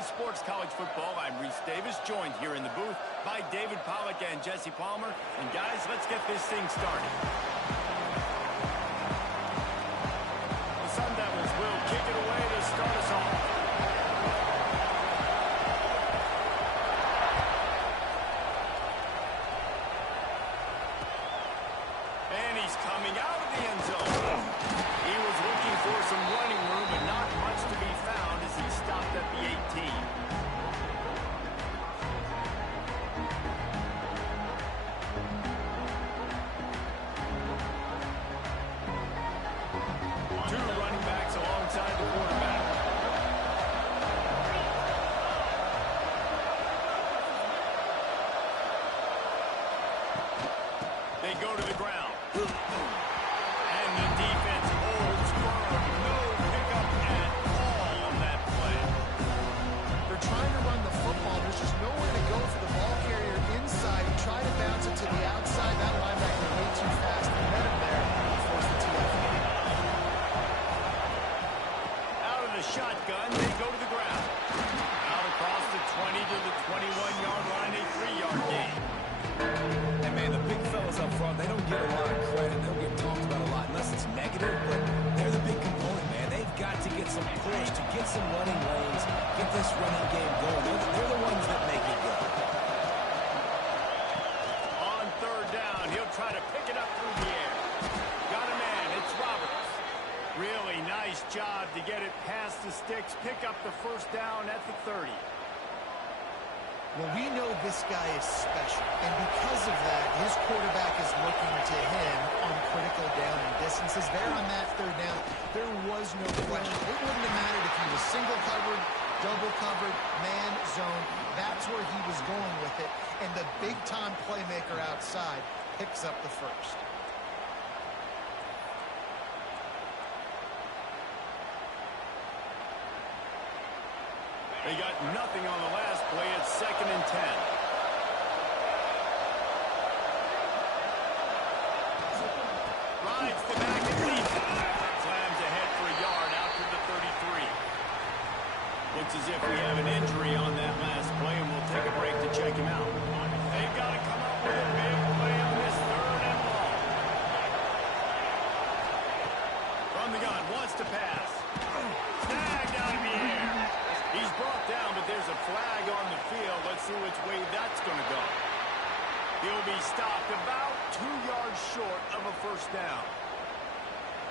Sunday Sports College Football. I'm Reese Davis, joined here in the booth by David Pollack and Jesse Palmer. And guys, let's get this thing started. The Sun Devils will kick it away to start us off. And he's coming out of the end zone. He was looking for some running room, but not much to be found as he stopped at the 18. Two running backs alongside the quarterback. They go to the ground. And the defense holds firm. No pickup at all on that play. They're trying to run the football. There's just nowhere to go for the ball carrier inside. He tried to bounce it to the outside. That linebacker way too fast. They met him there and forced the TFA. Out of the shotgun, they go to the ground. Out across the 20 to the 21-yard line, a 3-yard gain. And man, the big fellas up front, they don't get a lot of credit. They don't get talked about a lot unless it's negative, but they're the big component, man. They've got to get some push, to get some running lanes, get this running game going. They're the ones that make it go. On third down, he'll try to pick it up through the air. Got a man, it's Roberts. Really nice job to get it past the sticks, pick up the first down at the 30. Well, we know this guy is special, and because of that, his quarterback is looking to him on critical down and distances. There on that third down, there was no question. It wouldn't have mattered if he was single covered, double covered, man, zone. That's where he was going with it, and the big-time playmaker outside picks up the first. They got nothing on the last play. It's 2nd and 10. Rides the back and leaps it. Slams ahead for a yard out to the 33. Looks as if we have an injury on that last play, and we'll take a break to check him out. They've got to come up with a big play on this 3rd and long. From the gun, wants to pass. Snagged out of the air. He's brought down, but there's a flag on the field. Let's see which way that's going to go. He'll be stopped about 2 yards short of a first down.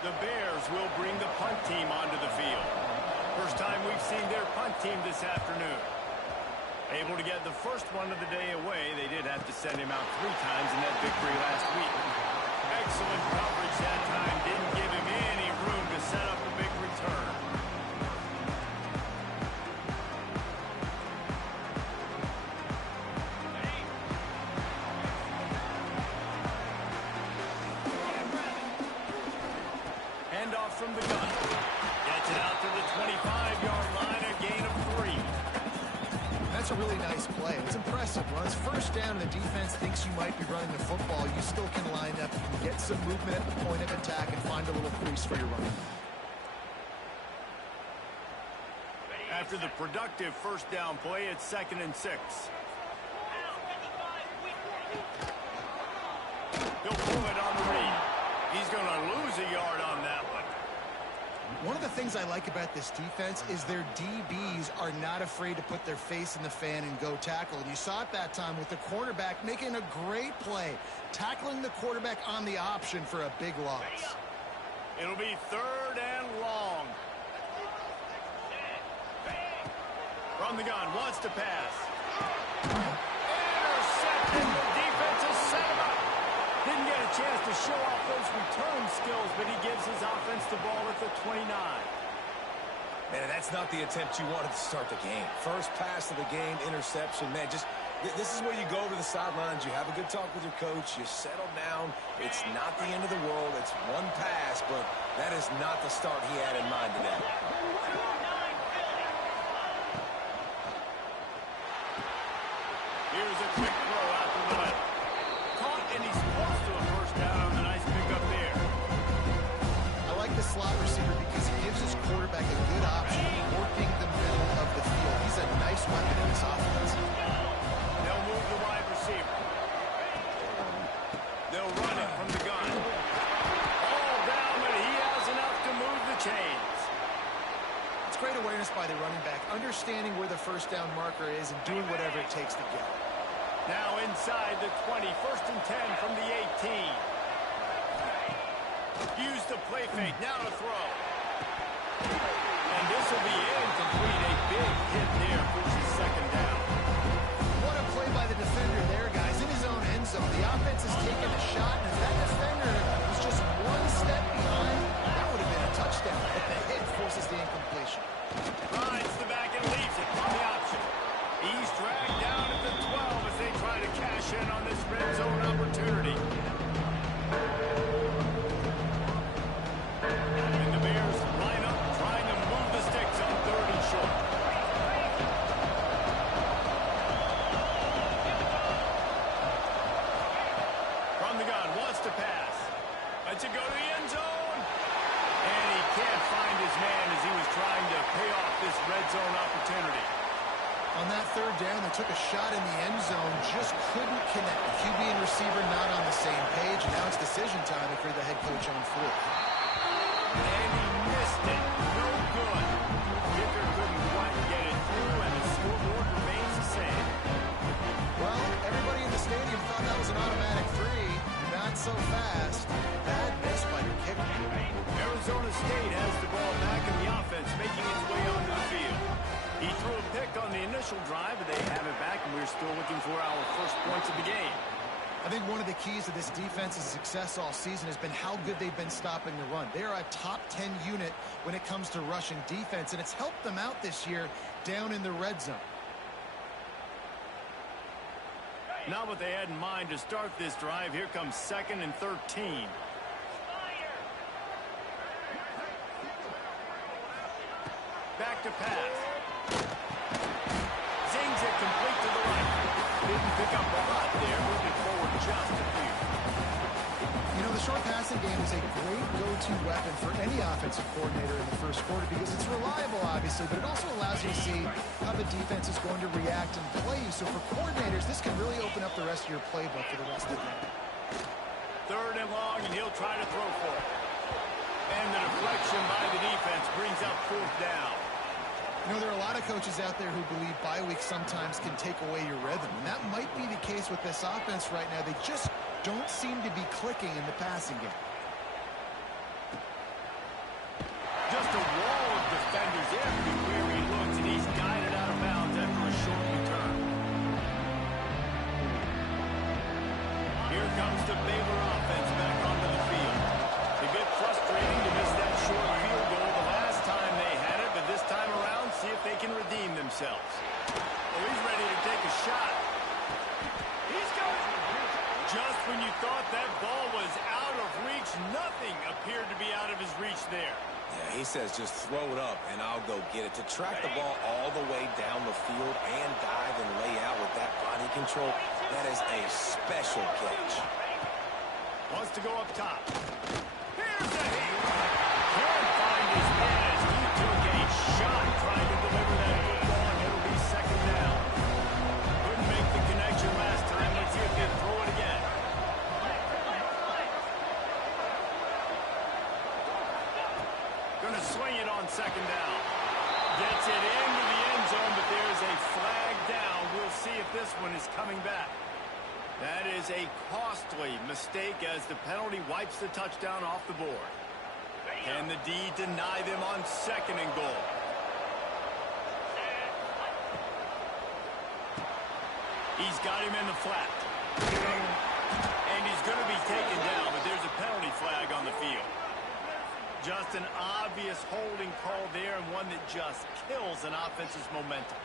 The Bears will bring the punt team onto the field. First time we've seen their punt team this afternoon. Able to get the first one of the day away. They did have to send him out 3 times in that victory last week. Excellent coverage that time. Didn't give him any room to set up a big return. From the gun. Gets it out to the 25-yard line, a gain of 3. That's a really nice play. It's impressive. When it's first down and the defense thinks you might be running the football, you still can line up, you can get some movement at the point of attack and find a little crease for your running. After the productive first down play, it's 2nd and 6. He'll pull it on the read. He's going to lose a yard on that one. One of the things I like about this defense is their DBs are not afraid to put their face in the fan and go tackle. And you saw it that time with the cornerback making a great play, tackling the quarterback on the option for a big loss. It'll be 3rd and long. From the gun, wants to pass. Intercepted. The defense has set him up. Didn't get a chance to show off those return skills, but he gives his offense the ball at the 29. Man, that's not the attempt you wanted to start the game. First pass of the game, interception. Man, just this is where you go to the sidelines. You have a good talk with your coach. You settle down. It's not the end of the world. It's one pass, but that is not the start he had in mind today. Here's a quick throw out to the left. Caught, and he's close to a first down on the nice pickup there. I like the slot receiver because he gives his quarterback a good option working the middle of the field. He's a nice weapon in this offense. They'll move the wide receiver. They'll run it from the gun. All down, but he has enough to move the chains. It's great awareness by the running back, understanding where the first down marker is and doing whatever it takes to get it. Now inside the 20, 1st and 10 from the 18. Use the play fake, now to throw. And this will be incomplete. A big hit there, forces 2nd down. What a play by the defender there, guys. In his own end zone, the offense is taking a shot, and if that defender was just one step behind, that would have been a touchdown. But the hit forces the incompletion. Rides the back and leaves it on the option. He's dragged down at the 12 as they try to cash in on this red zone opportunity. And the Bears line up, trying to move the sticks on 3rd and short. From the gun, wants to pass. Lets it go to the end zone. And he can't find his man as he was trying to pay off this red zone opportunity. On that 3rd down, they took a shot in the end zone, just couldn't connect. The QB and receiver not on the same page, and now it's decision time if you're the head coach on 4th. And he missed it. No good. Kicker couldn't quite get it through, and the scoreboard remains the same. Well, everybody in the stadium thought that was an automatic 3. Not so fast. Bad miss by the kicker. Arizona State has the ball back in the offense, making its way onto the field. He threw a pick on the initial drive, but they have it back, and we're still looking for our first points of the game. I think one of the keys to this defense's success all season has been how good they've been stopping the run. They are a top 10 unit when it comes to rushing defense, and it's helped them out this year down in the red zone. Not what they had in mind to start this drive. Here comes 2nd and 13. Back to pass. Zings it complete to the right. Didn't pick up a lot there, moving forward just a few. You know, the short passing game is a great go-to weapon for any offensive coordinator in the first quarter because it's reliable, obviously, but it also allows you to see how the defense is going to react and play you. So for coordinators, this can really open up the rest of your playbook for the rest of the game. 3rd and long, and he'll try to throw for it. And the deflection by the defense brings up 4th down. You know, there are a lot of coaches out there who believe bye weeks sometimes can take away your rhythm, and that might be the case with this offense right now. They just don't seem to be clicking in the passing game. Just a wall of defenders everywhere he looks, and he's guided out of bounds after a short return. Here comes the Baylor offense back onto the field. A bit frustrating to miss that short field goal the last time they had it, but this time around, see if they can redeem themselves. Oh, he's ready to take a shot. He's going. Just when you thought that ball was out of reach, nothing appeared to be out of his reach there. Yeah, he says just throw it up and I'll go get it. To track the ball all the way down the field and dive and lay out with that body control, that is a special catch. Wants to go up top. Here's a hit. Can't find his man as he took a shot trying to deliver that football, and it'll be 2nd down. Couldn't make the connection last time. Let's see if they throw it again. Gonna swing it on 2nd down. Gets it into the end zone, but there's a flag down. We'll see if this one is coming back. That is a costly mistake as the penalty wipes the touchdown off the board. Can the D deny them on 2nd and goal? He's got him in the flat. And he's going to be taken down, but there's a penalty flag on the field. Just an obvious holding call there, and one that just kills an offense's momentum.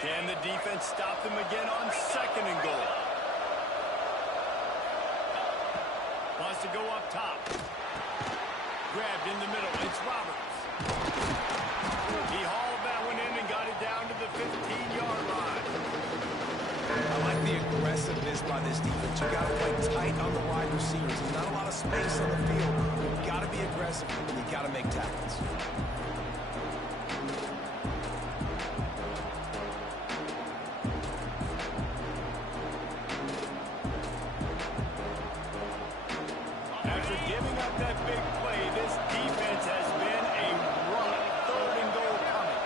Can the defense stop them again on 2nd and goal? Wants to go up top. Grabbed in the middle. It's Roberts. He hauled that one in and got it down to the 15-yard line. I like the aggressiveness by this defense. You got to play tight on the wide receivers. There's not a lot of space on the field. You've got to be aggressive, and you've got to make tackles. After giving up that big play, this defense has been a run. Third and goal coming.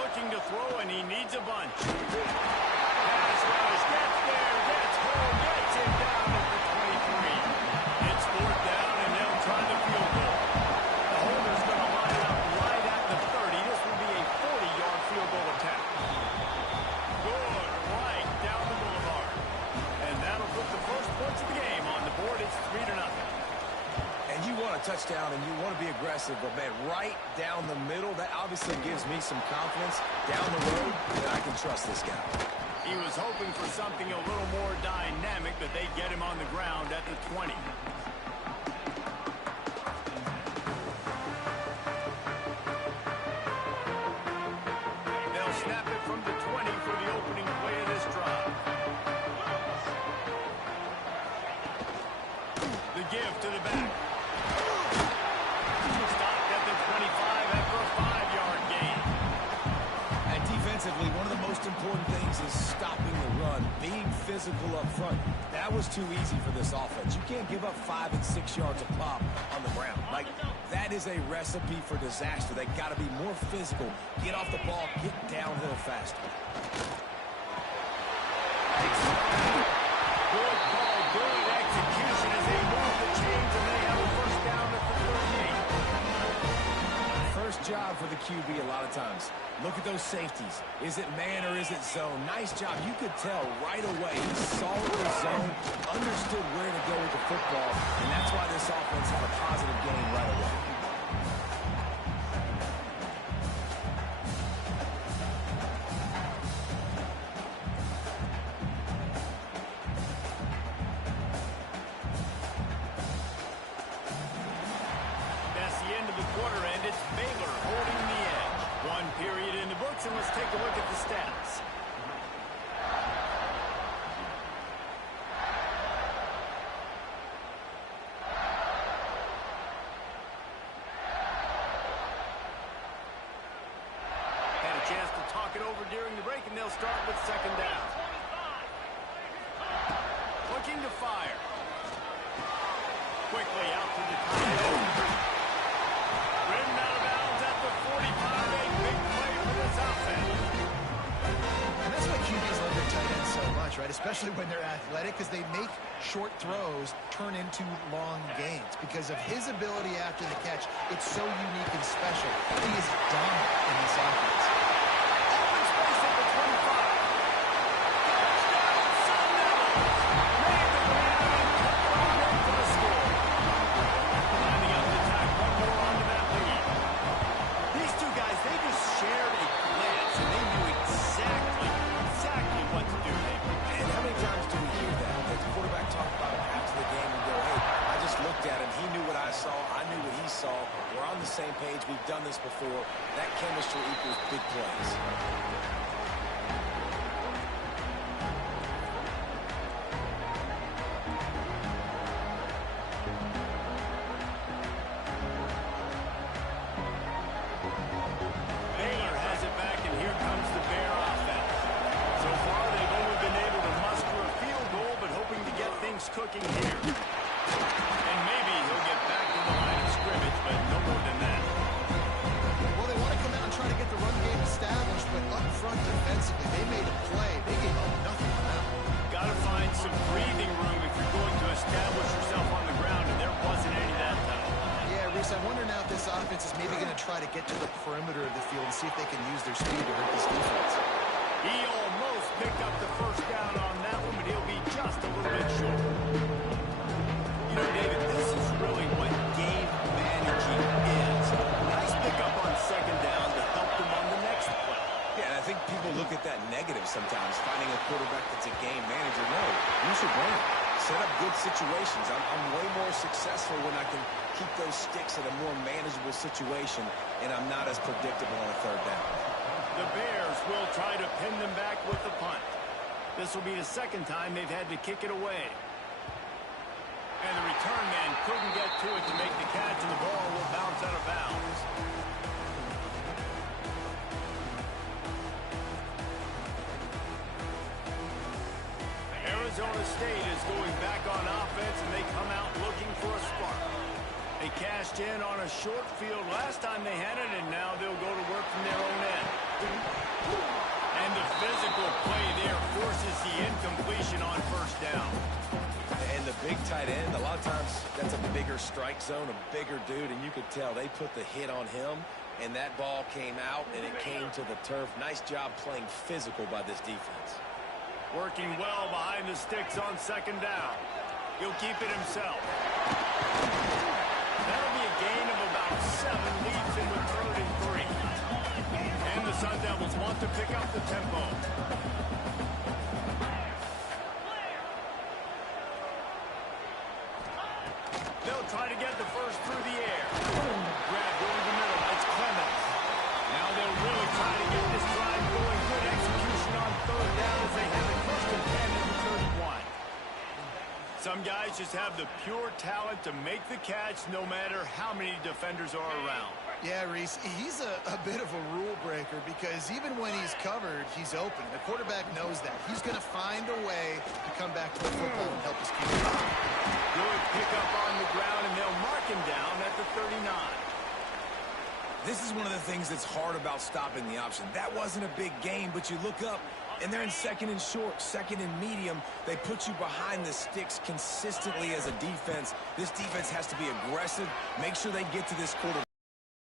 Looking to throw, and he needs a bunch. Pass rush, gets there, gets home, gets it down at the 23. It's fourth down, and they'll try the field goal. The holder's going to line it up right at the 30. This will be a 40-yard field goal attempt. Good, right down the boulevard. And that'll put the first points of the game on the board. It's 3-0. And you want a touchdown, and you want to be aggressive, but, man, right down the middle, that obviously gives me some confidence down the road that I can trust this guy. He was hoping for something a little more dynamic, but they get him on the ground at the 20. They'll snap it from the 20 for the opening play of this drive. The give to the back. Stopped at the 25 after a 5-yard gain. And defensively, one of the most important things is stopping the run, being physical up front. That was too easy for this offense. You can't give up 5 and 6 yards a pop on the ground. Like, that is a recipe for disaster. They got to be more physical, get off the ball, get downhill faster. Good call, good execution as they move the chains, and they have a first down at the 38. First job for the QB a lot of times. Look at those safeties. Is it man or is it zone? Nice job. You could tell right away he saw the zone, understood where to go with the football, and that's why this offense had a positive game right away. That's the end of the quarter, and it's Baylor holding the edge. One period in the books, and let's take a look at the stats. Had a chance to talk it over during the break, and they'll start with second down. Looking to fire. Quickly out to the top. Ridden out of bounds at the 45. A big play for this offense. And that's why QBs love their tight ends so much, right? Especially when they're athletic, because they make short throws turn into long gains. Because of his ability after the catch, it's so unique and special. He is dominant in this offense. Open space at the 25. Touchdown, Sundown. Made the grab and cut on in for the score. Lining up the attack, one more onto that lead. These two guys, they just shared a glance, and they knew exactly what to do there. And how many times do we hear that? The quarterback talk about it after the game and go, hey, I just looked at him. He knew what I saw. I knew what he saw. We're on the same page. We've done this before. That chemistry equals big plays. Baylor has it back, and here comes the Bear offense. So far, they've only been able to muster a field goal, but hoping to get things cooking here. And maybe he'll get back to the line of scrimmage, but no more than that. Well, they want to come out and try to get the run game established, but up front defensively, they made a play. They gave up nothing on that one. Got to find some breathing room if you're going to establish yourself on the ground, and there wasn't any that time. Yeah, Reese, I wonder now if this offense is maybe going to try to get to the perimeter of the field and see if they can use their speed to hurt this defense. He almost picked up the first down on that one, but he'll be just a little bit short. You know, David, this is really what game managing is. Nice pickup on second down to help them on the next play. Yeah, and I think people look at that negative sometimes, finding a quarterback that's a game manager. No, use your brain. set up good situations. I'm way more successful when I can keep those sticks in a more manageable situation, and I'm not as predictable on a third down. The Bears will try to pin them back with the punt. This will be the second time they've had to kick it away. And the return man couldn't get to it to make the catch, and the ball will bounce out of bounds. Arizona State is going back on offense, and they come out looking for a spark. They cashed in on a short field last time they had it, and now they'll go to work from their own end. And the physical play there forces the incompletion on first down. And the big tight end, a lot of times that's a bigger strike zone, a bigger dude, and you could tell they put the hit on him, and that ball came out, and it came to the turf. Nice job playing physical by this defense. Working well behind the sticks on second down. He'll keep it himself. That'll be a gain of about 7, leads him with 3rd and 3. And the Sun Devils want to pick up the tempo. They'll try to get the first through the air. Grab going to the middle. It's Clemens. Now they'll really try to get this drive going. Good execution on third down as they have it first and 10 at the 31. Some guys just have the pure talent to make the catch no matter how many defenders are around. Yeah, Reese, he's a bit of a rule breaker because even when he's covered, he's open. The quarterback knows that. He's going to find a way to come back to the football and help us keep it up. Good pickup on the ground, and they'll mark him down at the 39. This is one of the things that's hard about stopping the option. That wasn't a big gain, but you look up, and they're in second and short, second and medium. They put you behind the sticks consistently as a defense. This defense has to be aggressive, make sure they get to this quarterback,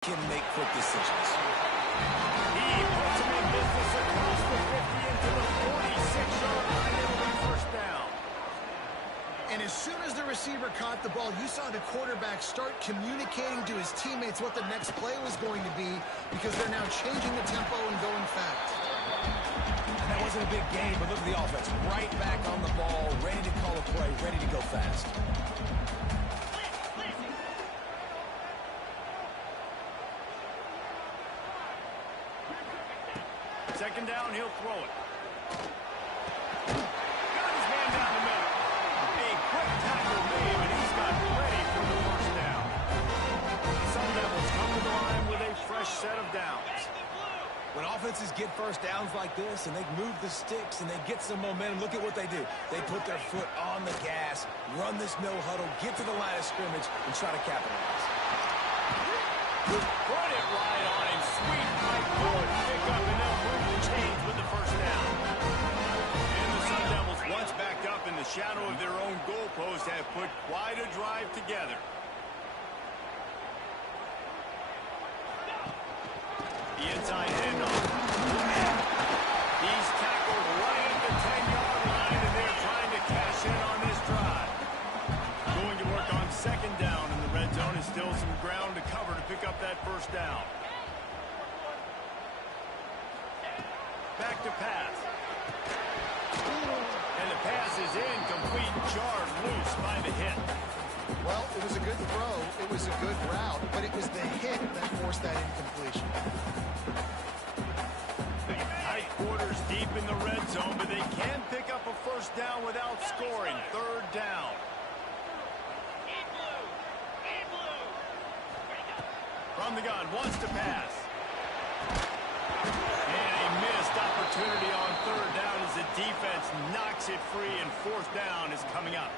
can make quick decisions. He puts him in business across the 50 into the 46-yard line. It'll be first down. And as soon as the receiver caught the ball, you saw the quarterback start communicating to his teammates what the next play was going to be because they're now changing the tempo and going fast. And that wasn't a big game, but look at the offense. Right back on the ball, ready to call a play, ready to go fast. Second down, he'll throw it. Got his man down the middle. A quick tackle made, and he's got ready for the first down. The Sun Devils come to the line with a fresh set of downs. When offenses get first downs like this and they move the sticks and they get some momentum, look at what they do. They put their foot on the gas, run this no huddle, get to the line of scrimmage, and try to capitalize. Put it right on him. Sweet right forward pick up, and they'll move the chains with the first down. And the Sun Devils, once backed up in the shadow of their own goalpost, have put quite a drive together. The inside handoff. He's tackled right at the 10-yard line, and they're trying to cash in on this drive. Going to work on second down in the red zone. Is still some ground to cover to pick up that first down. Back to pass. And the pass is incomplete, jarred loose by the hit. Well, it was a good throw. It was a good route, but it was the hit that forced that incompletion. Tight quarters deep in the red zone, but they can pick up a first down without scoring. Third down. From the gun, wants to pass. And a missed opportunity on third down as the defense knocks it free, and fourth down is coming up.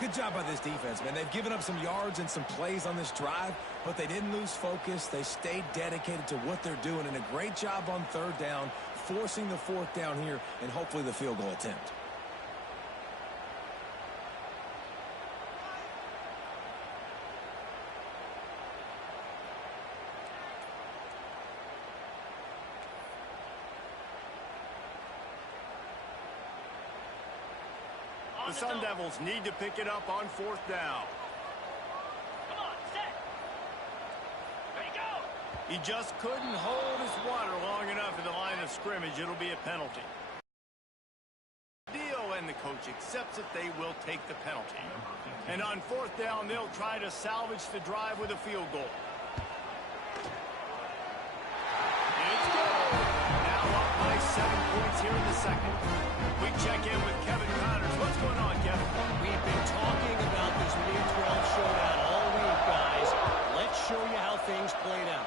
Good job by this defense, man. They've given up some yards and some plays on this drive, but they didn't lose focus. They stayed dedicated to what they're doing, and a great job on third down, forcing the fourth down here, and hopefully the field goal attempt. The Sun Devils need to pick it up on fourth down. Come on, set. Ready, go. He just couldn't hold his water long enough in the line of scrimmage. It'll be a penalty. Deal, and the coach accepts it, they will take the penalty. And on fourth down, they'll try to salvage the drive with a field goal. It's good. Now up by 7 points here in the second. We check in with Kevin Connors. What's going on, Kevin? We've been talking about this Big 12 showdown all week, guys. Let's show you how things played out.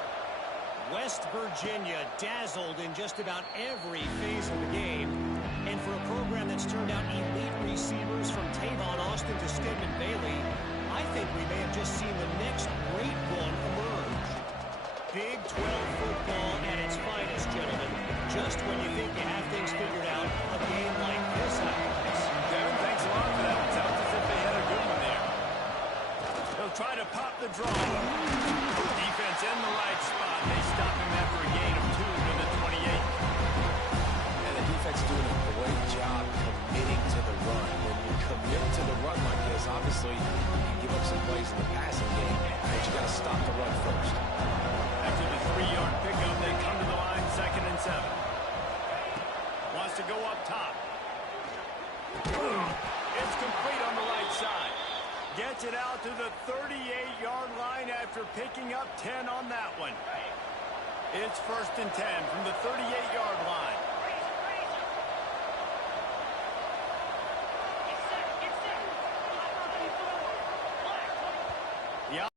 West Virginia dazzled in just about every phase of the game. And for a program that's turned out elite receivers from Tavon Austin to Stedman Bailey, I think we may have just seen the next great one emerge. Big 12 football at its finest, gentlemen. Just when you think you have things figured out, a game like this happens. Kevin, thanks a lot for that. It sounds as if they had a good one there. They'll try to pop the draw. Defense in the right spot. They stop him after a gain of 2 to the 28. And the defense doing a great job committing to the run. When you commit to the run like this, obviously you can give up some plays in the passing game, but you got to stop the run first. After the 3-yard pickup, they come to the line, 2nd and 7. Wants to go up top. It's complete on the right side. Gets it out to the 38-yard line after picking up 10 on that one. It's 1st and 10 from the 38-yard line. Yeah.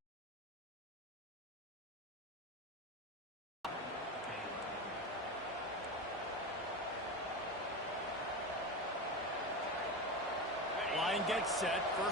Line gets set. First